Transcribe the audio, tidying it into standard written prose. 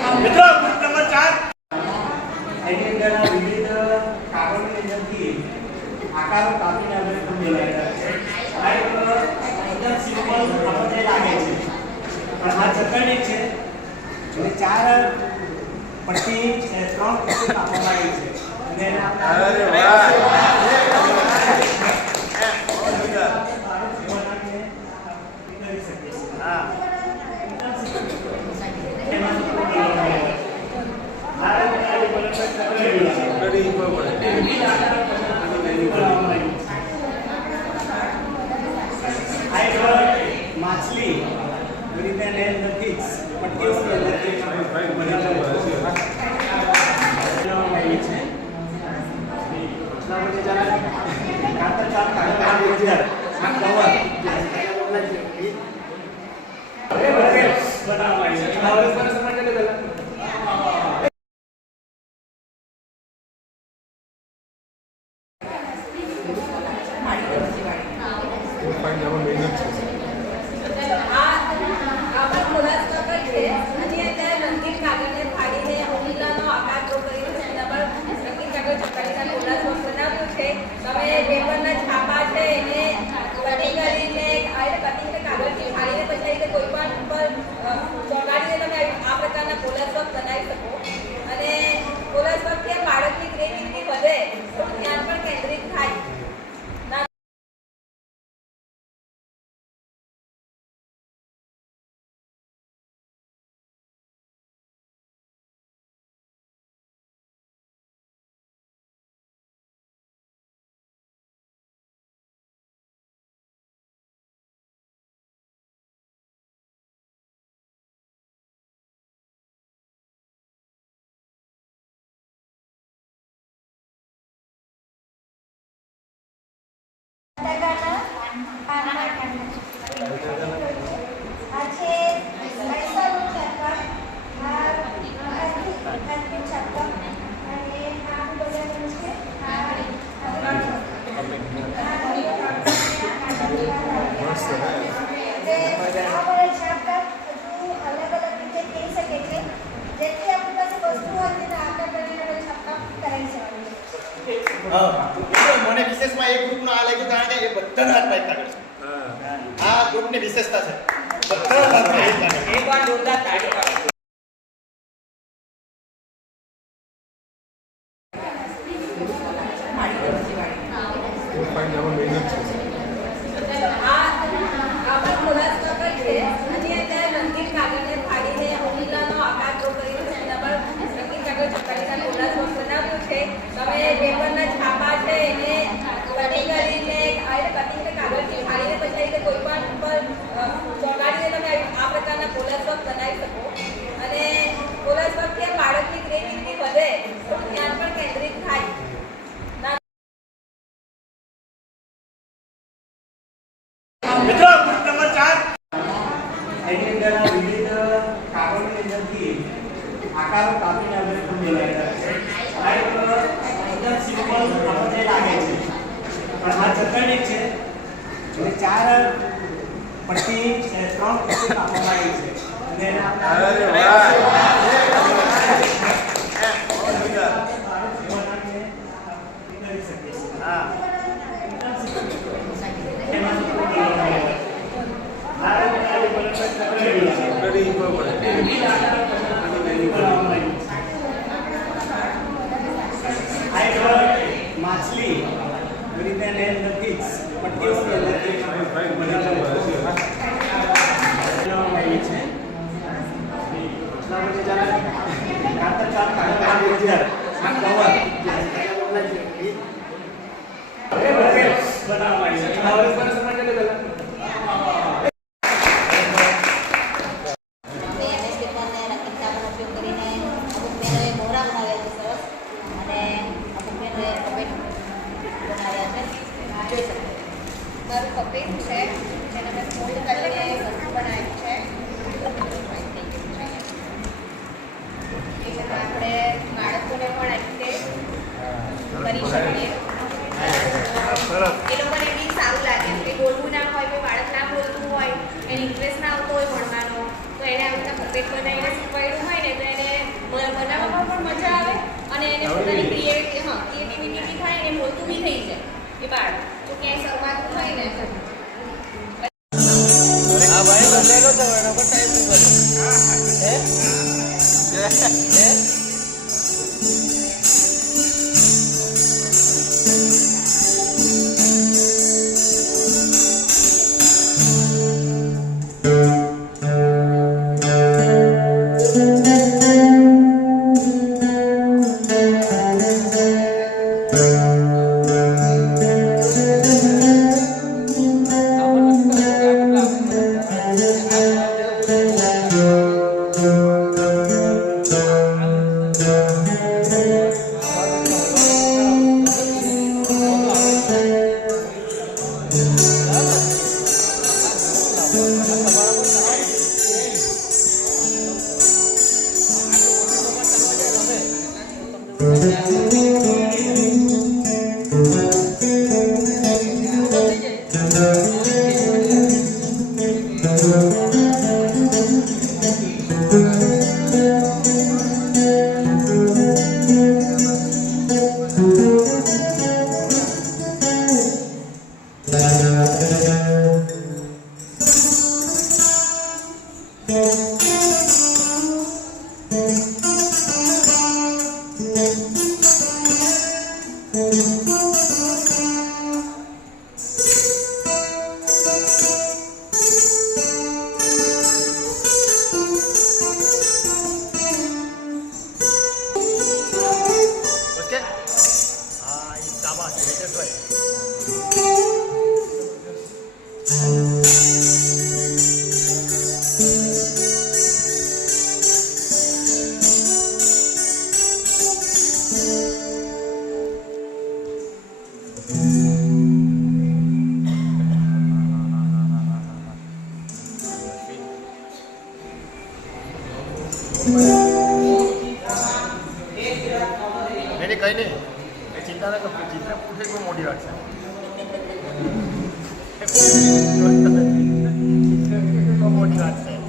મિત્રો group number 4 એની અંદરના વિવિધ કાગળની અંદરથી આકારો કાપીને આપણે બનાવેલા છે. આ એકદમ સિમ્પલ આપણને લાગે છે, પણ આ છતરડી છે અને 4 પટ્ટી 3 પટ્ટી કાપવામાં આવી છે. અને અરે વાહ માછલી રીતે નથી પટ્ટીઓ મને વિશેષમાં એક ગ્રુપનો આ લાગ્યું કારણ કે એ બધાના હાથ પાઇપ કાઢે છે. આ ગ્રુપની વિશેષતા છે. બધાના હાથ પાઇપ કાઢે છે. એકવાર જોરદાર તાળી પાડો. મિત્રો ગ્રુપ નંબર 4 એની અંદરના વિવિધ કાગળની અંદરથી આકારો કાપીને આપણે બનાવેલા છે. આ એકદમ સિમ્પલ આપણને લાગે છે, પણ આ છતરડી છે અને 4 પટ્ટી 3 પટ્ટી કાપવામાં આવી છે. અને અરે વાહ માછલી રીતે નથી પટ્ટીઓ इंटरेस्ट ना आवतो હોય ભણવાનો તો એને આવી રીતે પરફેક્ટ બનાવીને શીખવાડ્યું હોય ને તો એને બનાવવામાં પણ મજા આવે અને એને પોતાની ક્રિએટિવિટી બી થાય અને મોટું બી થઈ જાય એ બાળ તો ક્યાંય શરૂઆત થાય ને હા ભાઈ બદલાયેલો છે એના પર ટાઈમ નહીં બને હે नहीं कहीं नहीं चिंता ना कर जितने पूछे को मोटी रख मोटी रख